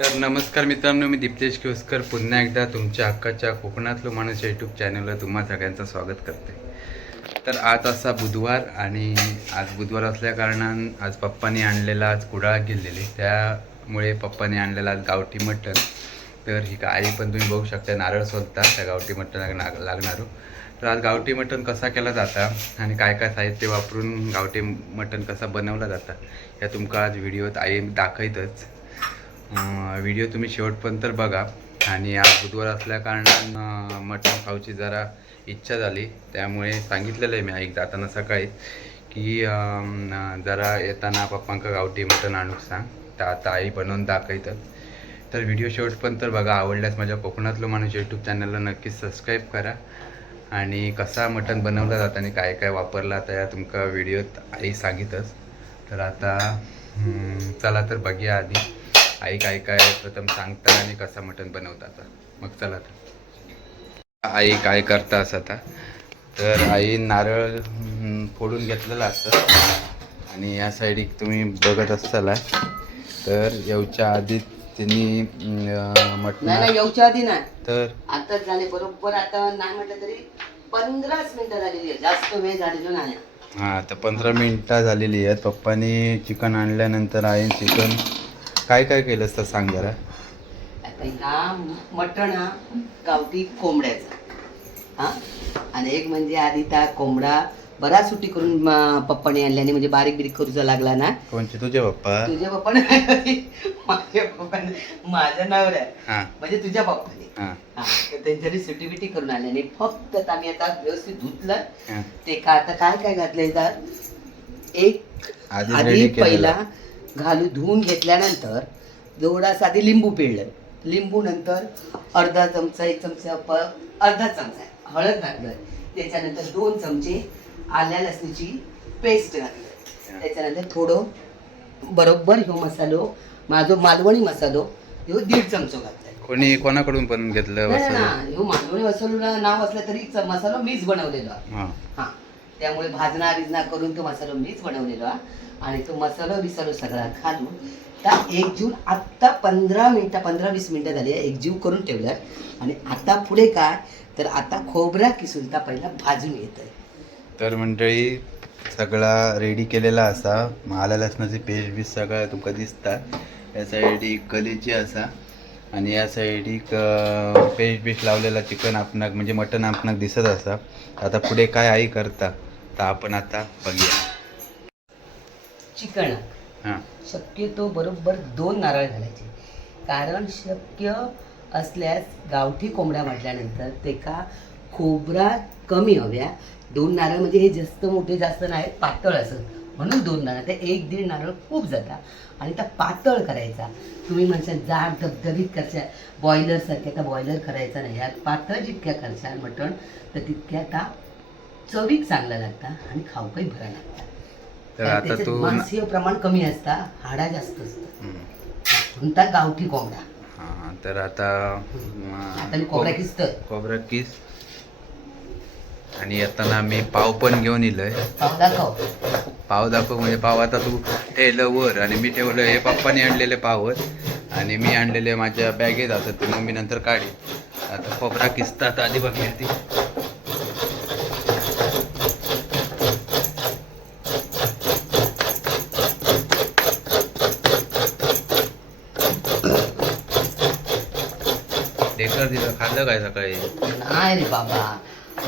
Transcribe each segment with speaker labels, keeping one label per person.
Speaker 1: तर नमस्कार मित्रांनो मी दीप्तेश किवस्कर. पुन्हा एकदा तुमच्या हक्काच्या कोकणातलो माणूस यूट्यूब चॅनलवर तुम्हा सगळ्यांचं स्वागत करते. तर आज असा बुधवार आणि आज बुधवार असल्याकारणान आज पप्पानी आणलेला आज कुडाळ गेलेली. त्यामुळे पप्पानी आणलेला आज गावठी मटण. तर ही आई पण तुम्ही बघू शकता नारळ सोलता त्या गावठी मटण लागणार हो. तर आज गावठी मटण कसा केला जाता आणि काय काय साहित्य वापरून गावठी मटण कसा बनवला जाता या तुमका आज व्हिडिओत आई दाखवतच व्हिडिओ तुम्ही शेवटपर्यंत बघा. आणि आज बुधवार असल्या कारणानं मटण खाऊची जरा इच्छा झाली. त्यामुळे सांगितलेलं आहे मी ऐक जाताना सकाळी की जरा येताना पप्पांका गावठी मटण आणूक सांग. तर आता आई बनवून दाखवतात. तर व्हिडिओ शेवटपर्यंत बघा. आवडल्यास माझ्या कोकणातलं माणूस यूट्यूब चॅनलला नक्कीच सबस्क्राईब करा. आणि कसा मटण बनवला जातं आणि काय काय वापरला आता या तुमका व्हिडिओत आई सांगितच. तर आता चला तर बघूया आधी. आई काय काय प्रथम सांगता आणि कसा मटण बनवतात. मग चला तर. आई काय करतास आता? तर आई नारळ फोडून घेतलेलं असतं. आणि या साईड तुम्ही बघत असताला. तर येऊच्या आधी त्यांनी मटण
Speaker 2: येऊच्या आधी नाही.
Speaker 1: तर?
Speaker 2: आताच झाले बरोबर आता नाही म्हटलं तरी पंधराच मिनिटं झालेली आहे जास्त वेळ झालेलो नाही.
Speaker 1: हां तर पंधरा मिनटं झालेली आहेत. पप्पानी चिकन आणल्यानंतर आई चिकन काय काय केलं असतं सांग जरा.
Speaker 2: आता ह्या मटण हा गावठी कोंबड्याचा. हा? आणि एक म्हणजे आधी त्या कोंबडा बराच सुट्टी करून म- पप्पाने आणल्याने म्हणजे बारीक बिरीक करूचा लागला ना.
Speaker 1: कोणचे? तुझे पप्पा?
Speaker 2: तुझ्या पप्पाने माझ्या पप्पाने माझं नाव
Speaker 1: हां.
Speaker 2: म्हणजे तुझ्या पप्पाने.
Speaker 1: हां.
Speaker 2: हा तर त्यांच्यानी सुट्टी बिटी करून आणल्याने फक्त आम्ही आता व्यवस्थित धुतलं.
Speaker 1: हां.
Speaker 2: ते का आता काय काय घातलंय एक
Speaker 1: आधी
Speaker 2: आधी
Speaker 1: ready केलेलं.
Speaker 2: पहिला घालून धुवून घेतल्यानंतर जेवढासा आधी लिंबू पिळलं. लिंबू नंतर अर्धा चमचा एक चमचा प अर्धा चमचा हळद घातलं. त्याच्यानंतर दोन चमचे आल्या लसणीची पेस्ट घातलं. त्याच्यानंतर थोडं बरोबर ह्यो मसालो माझो मालवणी मसालो ह्यो दीड चमचो घातलाय.
Speaker 1: कोणी कोणाकडून बनवून घेतलं
Speaker 2: ह्यो मालवणी मसालो नाव असलं तरी मसालो मीच बनवलेलो
Speaker 1: हा.
Speaker 2: त्यामुळे भाजना बिजना करून तो मसालो मीच बनवलेलो हा. आणि तो मसाला बिसालो सगळा घालून त्या एकजीव आत्ता पंधरा मिनटं पंधरा वीस मिनटं झाली आहे, एकजीव करून ठेवलं आणि आता पुढे काय? तर आता खोबरा किसून पहिला भाजून येत आहे
Speaker 1: तर मंडळी सगळा रेडी केलेला असा. माला लसणाची पेस्ट बीस सगळं तुमका दिसता. या साईडी कलेची असा. आणि या साईडी पेस्ट बीस लावलेला चिकन आपणाक म्हणजे मटन आपणाक दिसत असा. आता पुढे काय आई करता? तर आपण आता बघूया.
Speaker 2: चिकन.
Speaker 1: हां.
Speaker 2: शक्यतो बरोबर दोन नारळ घालायचे. कारण शक्य असल्यास गावठी कोंबड्या म्हटल्यानंतर ते का खोबरा कमी हव्या. दोन नारळ म्हणजे हे जास्त मोठे जास्त नाही पातळ असत म्हणून दोन नारळ. ते एक दीड नारळ खूप जाता. आणि त्या पातळ करायचा. तुम्ही म्हणशाल जाड धबधबीत करशाल. बॉयलरसारख्या का बॉयलर करायचा नाही. यात पातळ जितक्या करशाल मटण तर तितक्या आता चवीक चांगला लागता आणि खाऊकही भरा लागता.
Speaker 1: तर आता
Speaker 2: त्याच्यात
Speaker 1: तू
Speaker 2: मांसीय प्रमाण कमी असता हाडा जास्त असतं.
Speaker 1: हम्म.
Speaker 2: म्हणतात गावठी कोंबडा?
Speaker 1: हां तर आता
Speaker 2: आता मी कोंबडा किसतोय.
Speaker 1: खोबरा किस. आणि येताना मी पाव पण घेऊन इलोय.
Speaker 2: पाव दाखव.
Speaker 1: पाव दाखव म्हणजे पाव आता तू ठेवलं वर आणि मी ठेवलं हे पप्पाने आणलेले पावच आणि मी आणलेले माझ्या बॅगेत असत ते मग मी नंतर काढी आता खोबरा किसतात आधी बघूया ती ढेकर दिलं. खाल्लं काय सकाळी?
Speaker 2: नाही रे बाबा.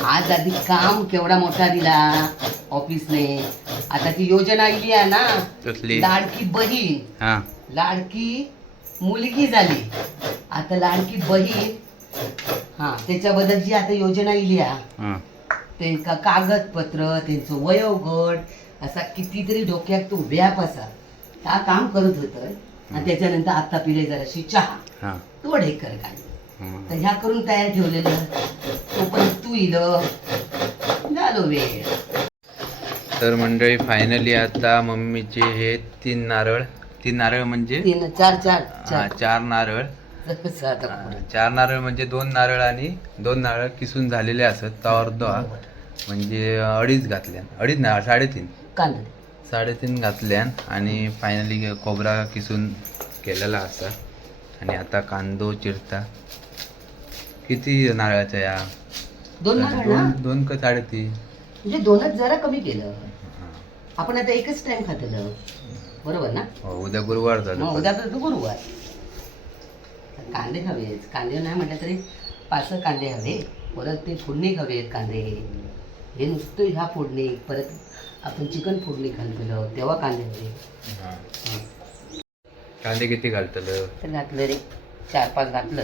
Speaker 2: आज आधी काम केवढा मोठा दिला ऑफिसने. आता ती योजना आली आहे ना.
Speaker 1: कसली?
Speaker 2: लाडकी बहीण.
Speaker 1: हा.
Speaker 2: लाडकी मुलगी झाली. आता लाडकी बहीण. हा त्याच्याबद्दलची आता योजना इली आहे
Speaker 1: हा.
Speaker 2: त्यांका कागदपत्र त्यांचं वयोगट असा कितीतरी डोक्यात तो व्याप असा. हा काम करत होतं. आणि त्याच्यानंतर आता पिले जराशी चहा.
Speaker 1: हा.
Speaker 2: तो ढेकर काय
Speaker 1: हा.
Speaker 2: तर ह्या करून तयार ठेवलेलं. तो पण तू इलं झालो वेळ.
Speaker 1: तर मंडळी फायनली आता मम्मीचे हे तीन नारळ. तीन नारळ म्हणजे?
Speaker 2: तीन चार चार
Speaker 1: हा,
Speaker 2: चार.
Speaker 1: चार नारळ. हा, चार नारळ म्हणजे दोन नारळ आणि दोन नारळ किसून झालेले असत. तर अर्धा म्हणजे अडीच घातल्यान. अडीच ना साडेतीन.
Speaker 2: कांदा.
Speaker 1: साडेतीन घातल्यान आणि फायनली खोबरा किसून केलेला असा. आणि आता कांदो चिरता. किती नारळाच्या या?
Speaker 2: दोन नारळ ना?
Speaker 1: दोन दोन का साडेतीन
Speaker 2: म्हणजे दोनच जरा कमी केलं. आपण आता एकच टाइम खातलं. बरोबर ना?
Speaker 1: हो उद्या गुरुवार
Speaker 2: मग
Speaker 1: झालं
Speaker 2: उद्या तर गुरुवार. तर कांदे हवेच कांदे नाही म्हटलं तरी पाच सहा कांदे हवे. परत ते फोडणी हवेत कांदे. हे नुसतं ह्या फोडणी परत आपण चिकन फोडणी घालतलो तेव्हा कांदे हवे.
Speaker 1: हा. कांदे किती घालतलं?
Speaker 2: तर घातलं रे. चार पाच घातलं.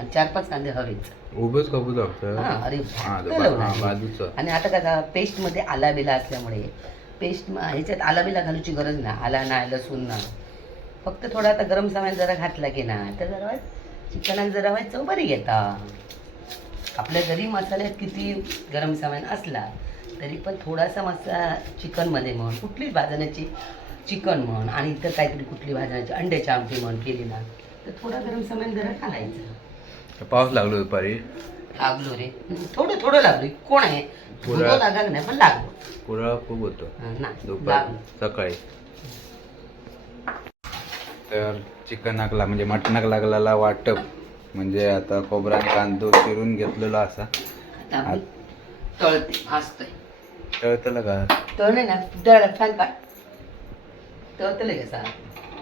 Speaker 2: आणि चार पाच कांदे हवेच
Speaker 1: उभंच कबूत लागतं?
Speaker 2: हा, अरे
Speaker 1: हा, हा. बाजूचं.
Speaker 2: आणि आता कसं पेस्टमध्ये आला बिला असल्यामुळे पेस्ट ह्याच्यात आला बिला घालूची गरज नाही. आला नाही लसूण ना फक्त थोडा आता गरम सामान जरा घातला की ना तर जरा चिकनात जरा चव बरी घेता आपल्या जरी मसाल्यात किती गरम सामान असला तरी पण थोडासा मसा चिकनमध्ये म्हण कुठलीच भाजण्याची चिकन म्हण आणि इतर काहीतरी कुठली भाजण्याची अंड्याची आमटी म्हण केली ना तर थोडा गरम सामान जरा घालायचं.
Speaker 1: पाऊस लागलो दुपारी.
Speaker 2: लागलो रे. थोडं थोडं लागलो. कोण आहे?
Speaker 1: पुरा-
Speaker 2: नाही पण लागलो.
Speaker 1: पुरा खूप होतो.
Speaker 2: हा, नाही
Speaker 1: दुपार
Speaker 2: लागलो.
Speaker 1: सकाळी. तर चिकनाक म्हणजे मटणाक लागलेला वाटप. म्हणजे आता खोबरा आणि कांदो चिरून घेतलेला असा.
Speaker 2: आता आपण तळते भाजतोय.
Speaker 1: तळतलं का?
Speaker 2: तळणे ना तळ फॅन काढ तळतले कसा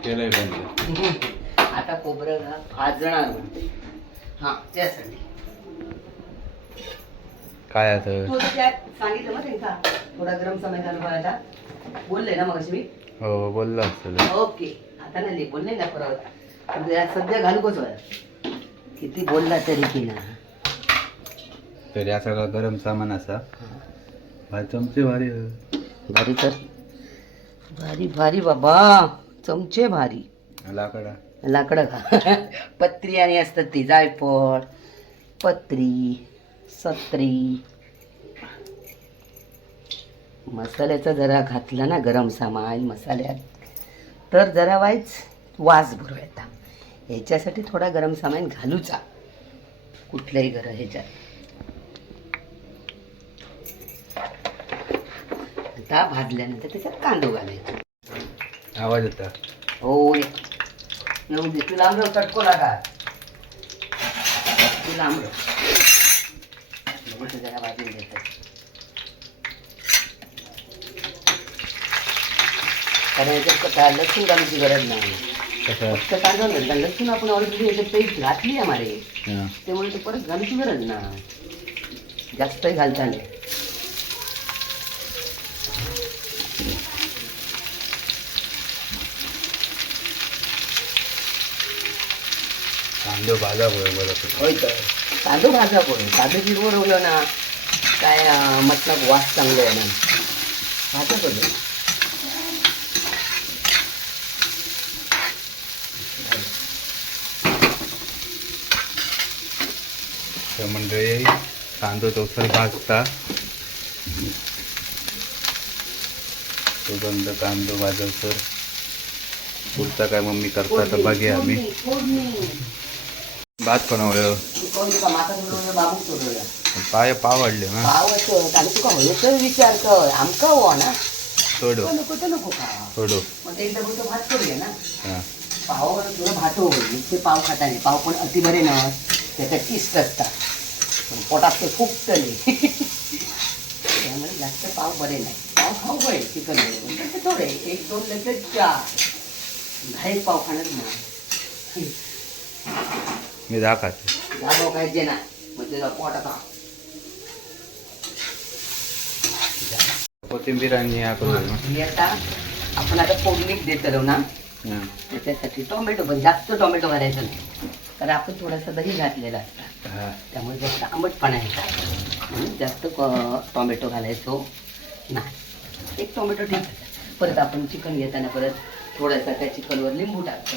Speaker 1: केलंय बंद
Speaker 2: आता खोबरं घा भाजणार म्हणते. हा त्यासाठी.
Speaker 1: काय
Speaker 2: तू त्यात सांगितलं मग त्यांचा थोडा गरम समय बोलले ना मग मी.
Speaker 1: हो बोललो असेल.
Speaker 2: ओके. आता नाही बोलले ना परत सध्या घालू कसं आहे? किती बोलला तरी की ना
Speaker 1: तर सगळं गरम सामान असा? भारी चमचे भारी.
Speaker 2: भारी तर. भारी भारी बाबा. चमचे भारी.
Speaker 1: लाकडा.
Speaker 2: लाकडं का? पत्री आणि असतात ती जायफळ पत्री सत्री. मसाल्याचा जरा घातला ना गरम सामान मसाल्यात. तर जरा वाईच वास बरो येता. ह्याच्यासाठी थोडा गरम सामान घालूचा कुठल्याही घर ह्याच्यात. आता भाजल्यानंतर त्याच्यात कांदो घालायचा.
Speaker 1: आवाज येता
Speaker 2: हो येऊ दे आमरं कटको लागा जरा भाजून घेतात कारण याच्यात कथा लसूण घालूची गरज नाही.
Speaker 1: कसं?
Speaker 2: फक्त कांदा घालता लसूण आपण ऑलरेडी याच्यात पेस्ट घातली आहे मारे. त्यामुळे ते परत घालूची गरज नाही. जास्तही घालता नाही
Speaker 1: कांदो भाजा बरोबर
Speaker 2: होय तर. कांदो भाजा पण कांदो हिरवं रोवलं ना काय अं, मटणात वास चांगलं आहे ना भाजा बघ
Speaker 1: तर मंडळी कांदो चौसर भाजता. तो बंद कांदो भाजवतर पुढचा काय मम्मी करता तर बघूया आम्ही. भात बनवलं
Speaker 2: बाबू सोडवलं
Speaker 1: पाय पाव वाढले ना.
Speaker 2: पाव तुका हवं तर विचार कर आमका हो. ना
Speaker 1: सोडो
Speaker 2: नको तर नको का
Speaker 1: सोडो
Speaker 2: ते एकदा बोलतो भात करूया ना
Speaker 1: हा
Speaker 2: पाव तुला भात होईल ते पाव खाता नाही पाव पण अति बरे ना त्याच्यात टिस्ट असतात पोटात ते फुगतले त्यामुळे जास्त पाव बरे नाही पाव खाऊ बरे चिकन बरोबर त्याचे थोडे एक दोन लगेच चार दहा पाव खाणार ना
Speaker 1: मी जा खाते
Speaker 2: जागो खायचे ना मग
Speaker 1: कोथिंबीर आणि या करू
Speaker 2: आणि आता आपण आता फोडणीत देत ना
Speaker 1: हा.
Speaker 2: त्याच्यासाठी टोमॅटो पण जास्त टोमॅटो घालायचं नाही. कारण आपण थोडासा दही घातलेला असता.
Speaker 1: हा.
Speaker 2: त्यामुळे जास्त आंबटपणा येतात म्हणून जास्त टोमॅटो घालायचो नाही. एक टोमॅटो ठीक परत आपण चिकन घेताना परत थोडासा त्या चिकनवर लिंबू टाकतो.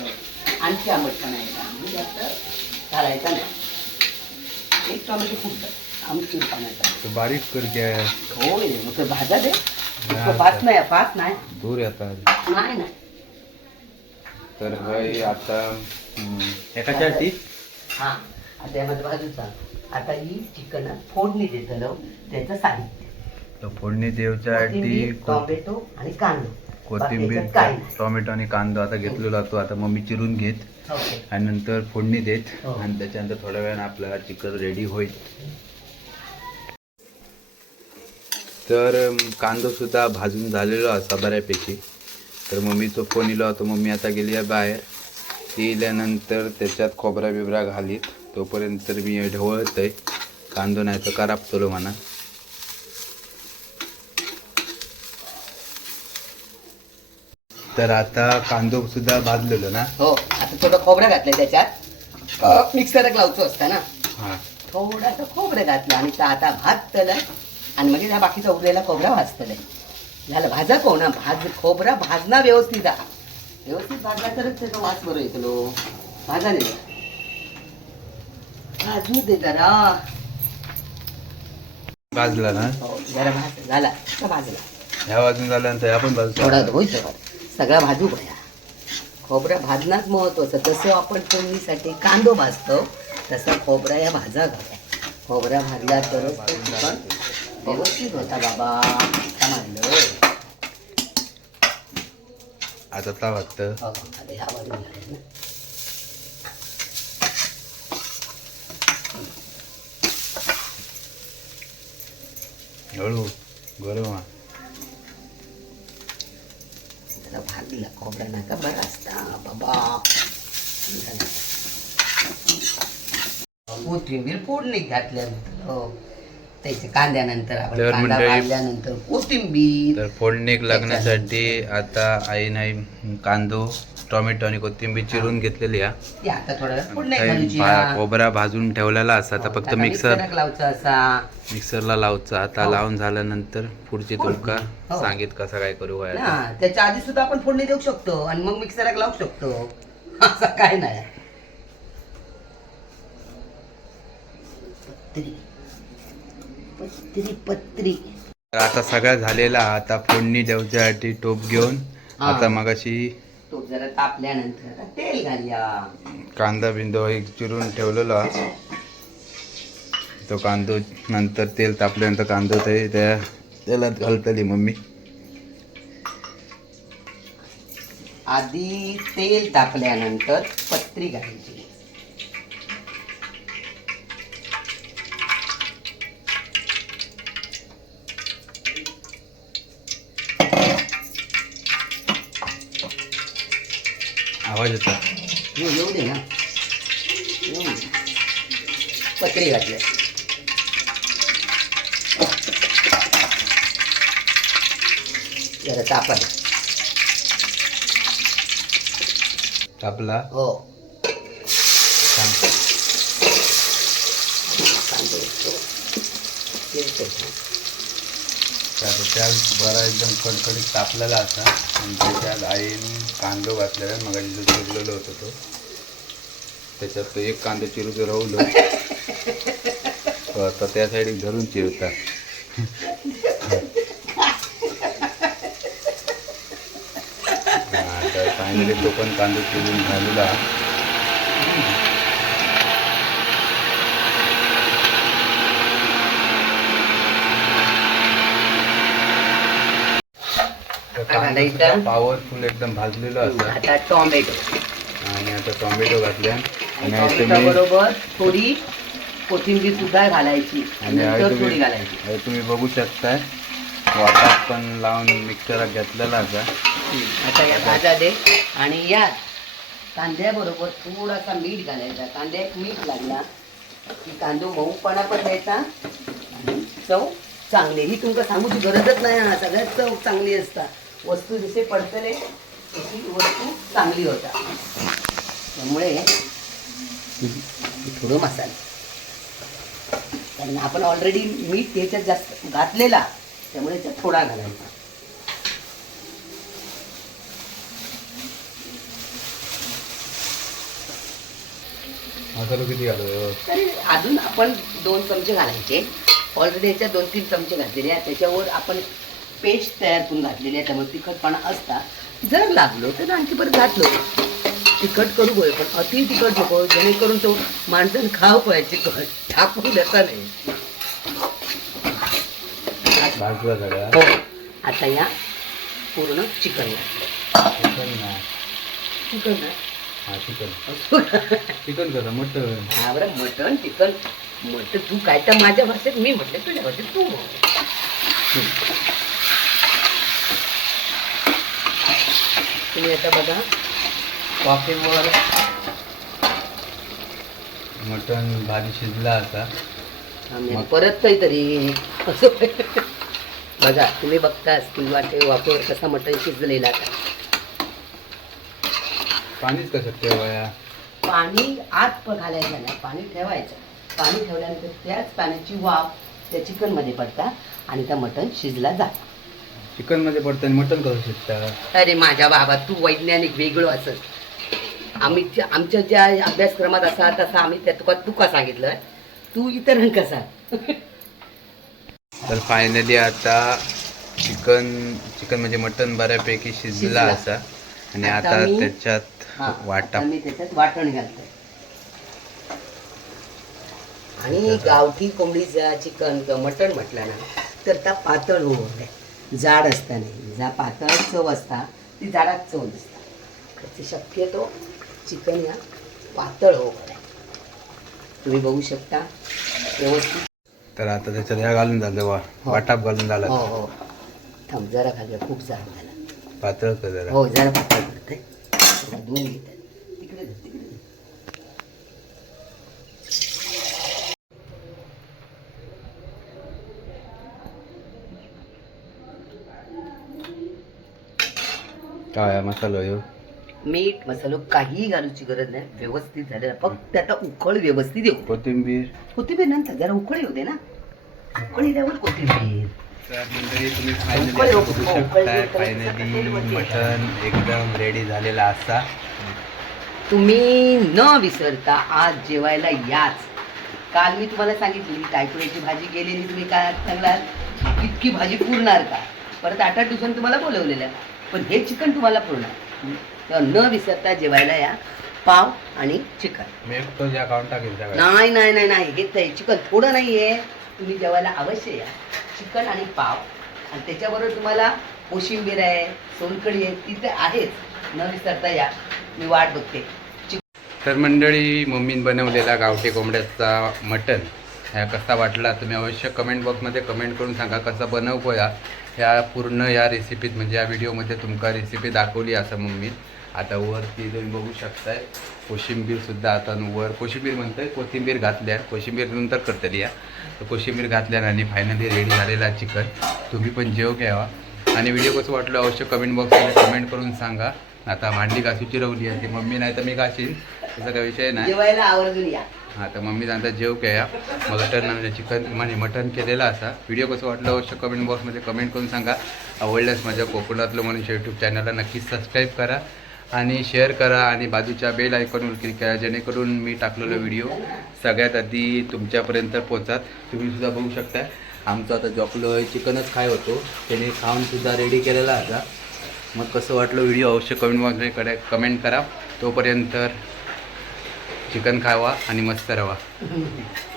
Speaker 2: आणखी आंबटपणा येतात जास्त घालायचा नाही. एक टोमॅटो खूप आमचूर पाण्याचा.
Speaker 1: तो बारीक कर गॅस
Speaker 2: होय मग ते भाजा दे
Speaker 1: हा,
Speaker 2: पाच नाही पाच नाही.
Speaker 1: दूर येतात
Speaker 2: नाही नाही.
Speaker 1: तर हय आता हे कशासाठी
Speaker 2: हा आता यामध्ये बाजूचा. आता ही चिकन फोडणी देतलो त्याचं साहित्य.
Speaker 1: तर फोडणी देवच्यासाठी को-
Speaker 2: टोमॅटो आणि कांदा.
Speaker 1: कोथिंबीर
Speaker 2: काही नाही.
Speaker 1: टोमॅटो आणि कांदा आता घेतलेला तो आता मम्मी चिरून घेत.
Speaker 2: ओके.
Speaker 1: आणि नंतर फोडणी देत.
Speaker 2: हो.
Speaker 1: आणि त्याच्यानंतर थोड्या वेळानं आपला चिकन रेडी होईल. तर कांदो सुद्धा भाजून झालेलो असा बऱ्यापैकी. तर मम्मीचा फोन इला होता. मम्मी आता गेली आहे बाहेर. ती इल्यानंतर त्याच्यात खोबरा बिबरा घालीत. तोपर्यंत तर मी ढवळत आहे कांदो नाही तर करापतलो म्हणा. तर आता कांदो सुद्धा भाजलेलो ना?
Speaker 2: हो आता थोडं खोबरं घातलंय त्याच्यात. मिक्सरक लावतो असता ना?
Speaker 1: हां.
Speaker 2: थोडासा खोबरं घातलं आणि आता भाजतलं आणि म्हणजे ह्या बाकीचा उरलेला खोबरा भाजतलंय. झालं भाजा को ना भाज खोबरा भाजना व्यवस्थित हा व्यवस्थित भाजला तरच त्याचा वास बरोबर येतो. भाजा नाही भाजू दे जरा.
Speaker 1: भाजला ना?
Speaker 2: हो जरा भाज झाला. भाजला.
Speaker 1: ह्या वाजून झाल्यानंतर ह्या पण भाजतो.
Speaker 2: थोडा होईल सगळा भाजू बया खोबरं भाजणंच महत्वाचं. जसं आपण फोडणीसाठी कांदो भाजतो तसा खोबरा या भाजा घाला खोबरा भाजला तरच तो चिकन व्यवस्थित होता बाबा. का मारलं
Speaker 1: आता का वाटतं.
Speaker 2: हो, आहे ना.
Speaker 1: हळू गरम. हा.
Speaker 2: त्याला भाजला खोबरा नका बरा असता? बाबा. कोथिंबीर फोडणी घातल्यानंतर हो. त्याच्या कांद्यानंतर आपण
Speaker 1: तर
Speaker 2: कांदा
Speaker 1: मंडळी-
Speaker 2: भाजल्यानंतर कोथिंबीर.
Speaker 1: तर फोडणीक लागण्यासाठी आता आई नाही कांदो टोमॅटो आणि कोथिंबीर चिरून घेतलेली आहे.
Speaker 2: हा.
Speaker 1: खोबरा भाजून ठेवलेला असा आता फक्त
Speaker 2: आता
Speaker 1: मिक्सर मिक्सरला लावचं आता
Speaker 2: हो.
Speaker 1: लावून झाल्यानंतर पुढची तुमका
Speaker 2: हो.
Speaker 1: सांगित कसं काय करू
Speaker 2: त्याच्या आधी सुद्धा आपण फोडणी देऊ शकतो आणि मग मिक्सराक लावू शकतो. असं काय नाही. पत्री. पत्री पत्री.
Speaker 1: तर आता सगळं झालेला आता फोडणी देवच्यासाठी टोप घेऊन
Speaker 2: हा.
Speaker 1: आता मगाशी
Speaker 2: तो जरा तापल्यानंतर आता तेल घालूया.
Speaker 1: कांदा बिंदो एक चिरून ठेवलेला. तो कांदो नंतर तेल तापल्यानंतर कांदो ते त्या तेलात घालतली मम्मी.
Speaker 2: आधी तेल तापल्यानंतर पत्री घालायची.
Speaker 1: आवाज येतो
Speaker 2: हो, येऊ दे ना येऊ दे. पत्री घातल्या जरा तापा दे.
Speaker 1: तापला
Speaker 2: हो
Speaker 1: सांग.
Speaker 2: कांदे येतो. येतो.
Speaker 1: तर त्यात बरा एकदम कडकडीत तापलेला असा आणि त्याच्यात आईन कांदो घातलेला मग जो चिरलेलो होतो तो. त्याच्यात तो एक कांदा चिरूचं राहुलो. तर त्या साईड धरून चिरतात फायनली तो पण कांदो चिरून झालेला.
Speaker 2: घालायचं.
Speaker 1: पॉवरफुल एकदम भाजलेलो असा.
Speaker 2: आता टोमॅटो.
Speaker 1: आणि आता टोमॅटो घातल्या आणि
Speaker 2: बरोबर थोडी कोथिंबीर सुद्धा घालायची.
Speaker 1: आणि
Speaker 2: थोडी घालायची.
Speaker 1: तुम्ही बघू शकताय. वाटात पण लावून मिक्सरात घेतलेला असा.
Speaker 2: आता या भाज्या दे. आणि यात कांद्याबरोबर थोडासा मीठ घालायचा. कांद्यात मीठ लागला की कांदो मऊपणा पण द्यायचा. आणि चव चांगली. ही तुमका सांगूची गरजच नाही हा. सगळ्यात चव चांगली असता. वस्तू जसे पडतले तशी वस्तू चांगली होता. त्यामुळे थोडं मसाला. कारण आपण ऑलरेडी मीठ त्याच्यात जास्त घातलेला त्यामुळे त्यात थोडा घालायचा.
Speaker 1: किती
Speaker 2: तरी अजून आपण दोन चमचे घालायचे. ऑलरेडी याच्यात दोन तीन चमचे घातलेले त्याच्यावर आपण पेस्ट तयार करून घातलेली आहे त्यामुळे तिखटपणा असता. जर लागलो तर आणखी परत घातलो. तिखट करू गोय पण अति तिखट नको जेणेकरून तो माणसाने खाऊ पाहिजे तिखट टाकून देता नाही. हो. आता या पूर्ण चिकन
Speaker 1: चिकन.
Speaker 2: चिकन
Speaker 1: हा चिकन. चिकन कसं मटन.
Speaker 2: हा बरं मटण चिकन. मटण तू काय तर माझ्या भाषेत मी म्हटलं तुझ्या भाषेत तू. तुम्ही आता बघा. वाफेवर
Speaker 1: मटन भाजी शिजला असा
Speaker 2: आम्ही? परत काहीतरी असं बघा तुम्ही बघताच की वाटे वाफेवर कसा मटण शिजलेला आता.
Speaker 1: पाणीच कसं ठेवाया?
Speaker 2: पाणी आत घालायचं नाही पाणी ठेवायचं. पाणी ठेवल्यानंतर त्याच पाण्याची वाफ त्या चिकनमध्ये पडतात आणि त्या मटण शिजला जात.
Speaker 1: चिकनमध्ये पडतं आणि मटन कसं शिजतं
Speaker 2: अरे माझ्या बाबा तू वैज्ञानिक वेगळं असत आम्ही ज्या- आमच्या ज्या अभ्यासक्रमात असा तसा आम्ही त्या तुका तुका सांगितलं तू इतर कसा?
Speaker 1: तर फायनली आता चिकन चिकन म्हणजे मटन बऱ्यापैकी शिजला
Speaker 2: शिजला.
Speaker 1: असा. आणि
Speaker 2: आता
Speaker 1: आता
Speaker 2: मी-
Speaker 1: त्याच्यात
Speaker 2: हा,
Speaker 1: वाटा.
Speaker 2: आता मी त्याच्यात वाटण घालतोय आणि गावठी कोंबडीचा चिकन मटण म्हटलं ना तर त्या पातळ हो जाड असता नाही जा पातळ चव असता ती जाडात चव नसता. त्याची शक्यतो चिकन या पातळ हो. तुम्ही बघू शकता. व्यवस्थित.
Speaker 1: तर आता त्याच्यात ह्या घालून झालं वा
Speaker 2: हो.
Speaker 1: वाटाप घालून
Speaker 2: हो
Speaker 1: झाला.
Speaker 2: हो थांब जरा खाली खूप जाड झाला.
Speaker 1: पातळ कर जरा.
Speaker 2: हो जरा पातळ करते. धुवून घेते.
Speaker 1: काय आहे मसाला ह्यो
Speaker 2: मीठ मसालो काही घालूची गरज नाही. व्यवस्थित झालेला फक्त आता उकळ व्यवस्थित येऊ.
Speaker 1: कोथिंबीर.
Speaker 2: कोथिंबीर नंतर जरा उकळी होते ना. उकळी द्यावर कोथिंबीर.
Speaker 1: तर मंडळी तुम्ही फायनली
Speaker 2: हो,
Speaker 1: बघू शकताय? फायनली मटन एकदम रेडी झालेला असा.
Speaker 2: तुम्ही न विसरता आज जेवायला याच. काल मी तुम्हाला सांगितली टायपुऱ्याची भाजी गेलेली तुम्ही काय सांगला इतकी भाजी पुरणार का? परत आठ आठ दिवसांनी तुम्हाला बोलवलेलं आहे. पण हे चिकन तुम्हाला पुरणार तर न विसरता जेवायला या पाव आणि चिकन. नाही नाही नाही नाही. घेत आहे चिकन थोडं नाही आहे तुम्ही जेवायला अवश्य या. चिकन आणि पाव. आणि त्याच्याबरोबर तुम्हाला कोशिंबीर आहे सोलकढी आहे तिथे आहेच. न विसरता या. मी वाट बघते.
Speaker 1: तर मंडळी मम्मीन बनवलेला गावठी कोंबड्याचा मटन ह्या कसा वाटला तुम्ही अवश्य कमेंट बॉक्समध्ये कमेंट करून सांगा कसा बनवू या ह्या पूर्ण या रेसिपीत म्हणजे या व्हिडिओमध्ये तुमका रेसिपी दाखवली असं मम्मी. आता वरती तुम्ही बघू शकताय कोशिंबीरसुद्धा आता वर कोशिंबीर म्हणतोय कोथिंबीर घातल्या कोशिंबीर नंतर करतली या तर कोशिंबीर घातल्या आणि फायनली रेडी झालेला चिकन. तुम्ही पण जेव घ्यावा आणि व्हिडिओ कसं वाटलं अवश्य कमेंट बॉक्समध्ये कमेंट करून सांगा. आता भांडी घासूची रवली आहे ती मम्मी नाही तर मी घासीन त्याचा काही विषय नाही.
Speaker 2: आवडून या.
Speaker 1: हा तर मम्मी सांगता जेव घ्या मटन म्हणजे चिकन म्हणजे मटन केलेलं असा. व्हिडिओ कसं वाटलं अवश्य कमेंट बॉक्समध्ये कमेंट करून सांगा. आवडल्यास माझ्या कोकणातलं म्हणून यूट्यूब चॅनलला नक्कीच सबस्क्राईब करा आणि शेअर करा आणि बाजूच्या बेल आयकॉनवर क्लिक करा जेणेकरून मी टाकलेलो व्हिडिओ सगळ्यात आधी तुमच्यापर्यंत पोचात तुम्ही सुद्धा बघू शकता आमचं आता जॉकलो चिकनच खाय होतो. त्याने खाऊनसुद्धा रेडी केलेला असा. मग कसं वाटलं व्हिडिओ अवश्य कमेंट बॉक्समध्ये कडे कमेंट करा. तोपर्यंत चिकन खावा आणि मस्त राहा